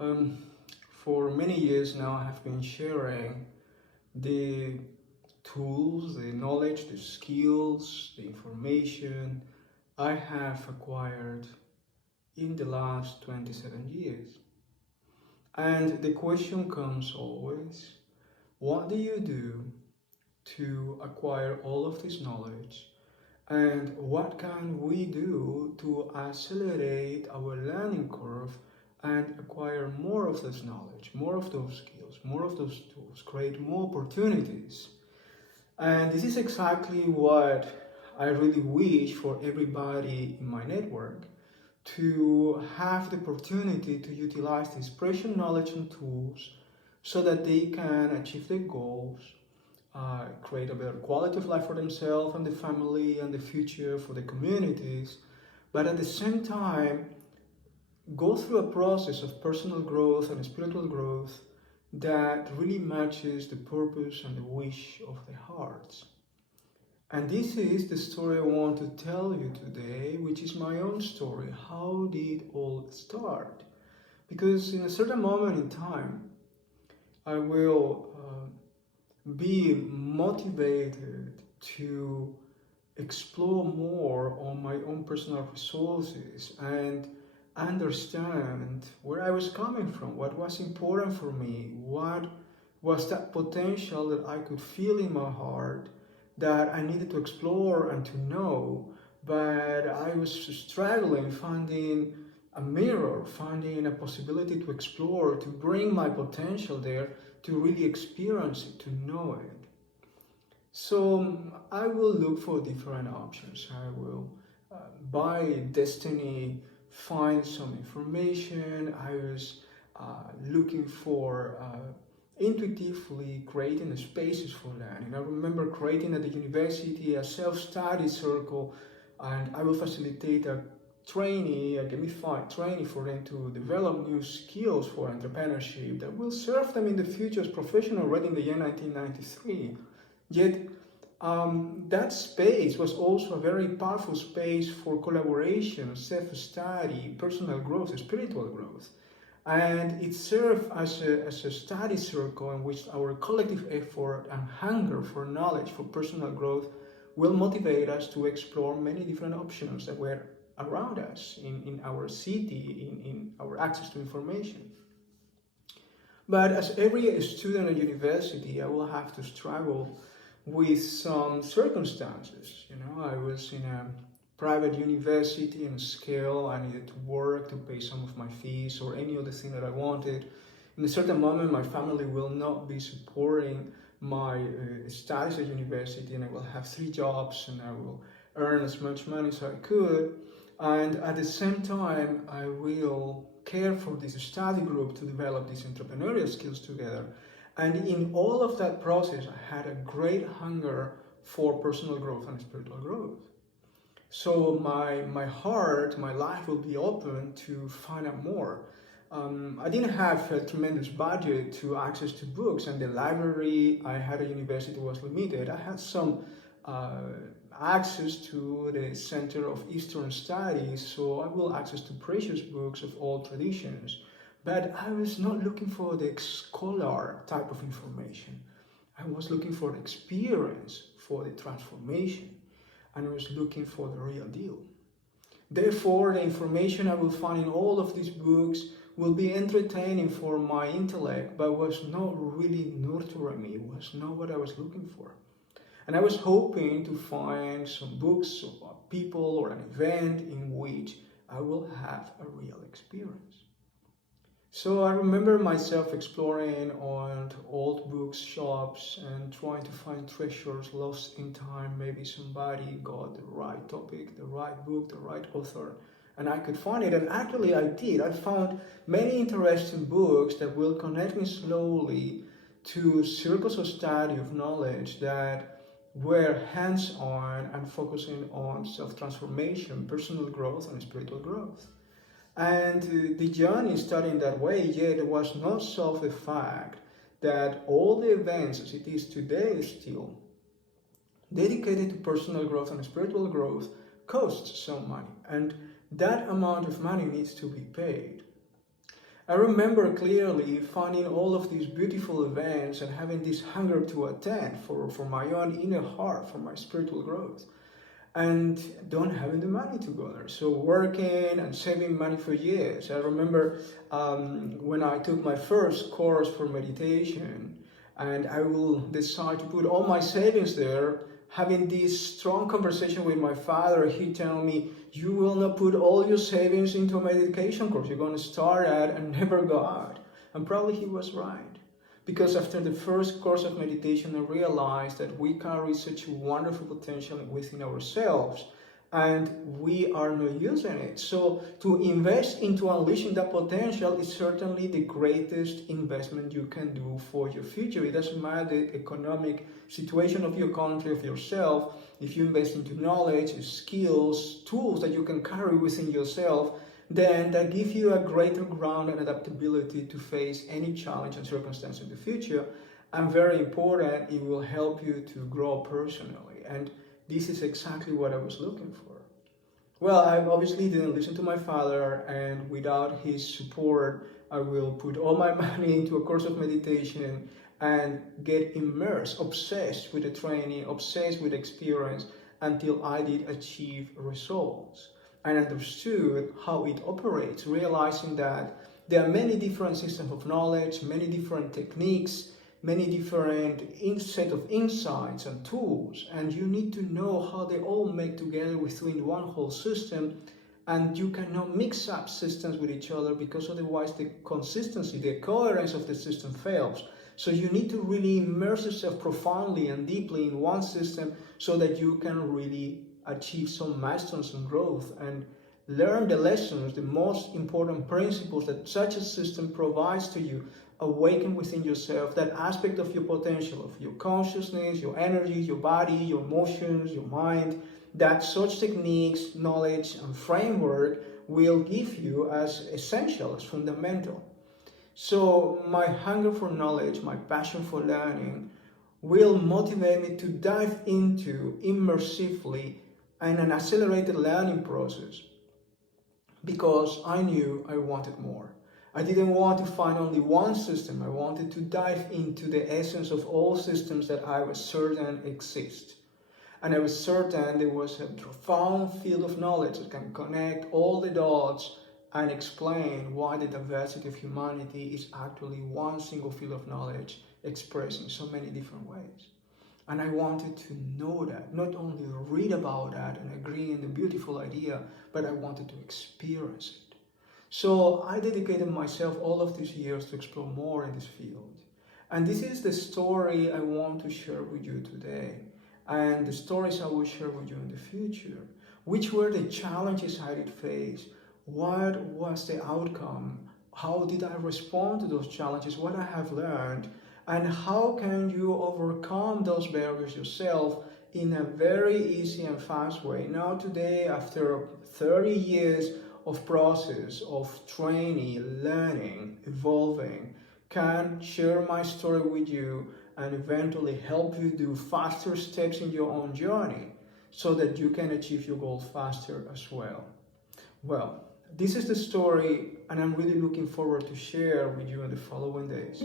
Um, for many years now, I have been sharing the tools, the knowledge, the skills, the information I have acquired in the last 27 years. And the question comes always, what do you do to acquire all of this knowledge? And what can we do to accelerate our learning curve and acquire more of this knowledge, more of those skills, more of those tools, create more opportunities? And this is exactly what I really wish for everybody in my network, to have the opportunity to utilize these precious knowledge and tools so that they can achieve their goals, create a better quality of life for themselves and the family and the future for the communities, but at the same time go through a process of personal growth and spiritual growth that really matches the purpose and the wish of their hearts. And this is the story I want to tell you today, which is my own story. How did all start? Because in a certain moment in time, I will be motivated to explore more on my own personal resources and understand where I was coming from, what was important for me, what was that potential that I could feel in my heart that I needed to explore and to know, but I was struggling finding a mirror, finding a possibility to explore, to bring my potential there, to really experience it, to know it. So I will look for different options. I will, by destiny, find some information. I was looking for intuitively creating spaces for learning. I remember creating at the university a self-study circle, and I will facilitate a gamified training for them to develop new skills for entrepreneurship that will serve them in the future as professionals already in the year 1993. Yet that space was also a very powerful space for collaboration, self-study, personal growth, spiritual growth. And it served as a study circle in which our collective effort and hunger for knowledge, for personal growth, will motivate us to explore many different options that were around us in our city, in our access to information. But as every student at university, I will have to struggle with some circumstances. I was in a private university in scale. I needed to work to pay some of my fees or any other thing that I wanted. In a certain moment, my family will not be supporting my studies at university, and I will have 3 jobs and I will earn as much money as I could. And at the same time, I will care for this study group to develop these entrepreneurial skills together. And in all of that process, I had a great hunger for personal growth and spiritual growth. So my heart, my life will be open to find out more. I didn't have a tremendous budget to access to books, and the library I had at university was limited. I had some access to the Center of Eastern Studies, so I will access to precious books of all traditions. But I was not looking for the scholar type of information. I was looking for the experience, for the transformation, and I was looking for the real deal. Therefore, the information I will find in all of these books will be entertaining for my intellect, but was not really nurturing me, was not what I was looking for. And I was hoping to find some books or people or an event in which I will have a real experience. So I remember myself exploring on old bookshops and trying to find treasures lost in time. Maybe somebody got the right topic, the right book, the right author, and I could find it. And actually I did. I found many interesting books that will connect me slowly to circles of study of knowledge that were hands-on and focusing on self-transformation, personal growth, and spiritual growth. And the journey started in that way, yet it was not solved the fact that all the events as it is today still dedicated to personal growth and spiritual growth costs some money, and that amount of money needs to be paid. I remember clearly finding all of these beautiful events and having this hunger to attend for my own inner heart, for my spiritual growth, and don't having the money to go there. So working and saving money for years. I remember when I took my first course for meditation, and I will decide to put all my savings there. Having this strong conversation with my father, he told me, "You will not put all your savings into a meditation course. You're going to start at and never go out." And probably he was right. Because after the first course of meditation, I realized that we carry such a wonderful potential within ourselves and we are not using it. So to invest into unleashing that potential is certainly the greatest investment you can do for your future. It doesn't matter the economic situation of your country, of yourself. If you invest into knowledge, skills, tools that you can carry within yourself, then that gives you a greater ground and adaptability to face any challenge and circumstance in the future. And very important, it will help you to grow personally. And this is exactly what I was looking for. Well, I obviously didn't listen to my father, and without his support, I will put all my money into a course of meditation and get immersed, obsessed with the training, obsessed with experience until I did achieve results and understood how it operates, realizing that there are many different systems of knowledge, many different techniques, many different set of insights and tools, and you need to know how they all make together within one whole system, and you cannot mix up systems with each other because otherwise the consistency, the coherence of the system fails. So you need to really immerse yourself profoundly and deeply in one system so that you can really achieve some milestones and growth and learn the lessons, the most important principles that such a system provides to you. Awaken within yourself that aspect of your potential, of your consciousness, your energy, your body, your emotions, your mind, that such techniques, knowledge, and framework will give you as essential, as fundamental. So my hunger for knowledge, my passion for learning will motivate me to dive into immersively and an accelerated learning process because I knew I wanted more. I didn't want to find only one system. I wanted to dive into the essence of all systems that I was certain exist. And I was certain there was a profound field of knowledge that can connect all the dots and explain why the diversity of humanity is actually one single field of knowledge expressed in so many different ways. And I wanted to know that, not only read about that and agree in the beautiful idea, but I wanted to experience it. So I dedicated myself all of these years to explore more in this field. And this is the story I want to share with you today. And the stories I will share with you in the future. Which were the challenges I did face? What was the outcome? How did I respond to those challenges? What I have learned? And how can you overcome those barriers yourself in a very easy and fast way? Now today, after 30 years of process, of training, learning, evolving, can share my story with you and eventually help you do faster steps in your own journey so that you can achieve your goals faster as well. Well, this is the story and I'm really looking forward to share with you in the following days.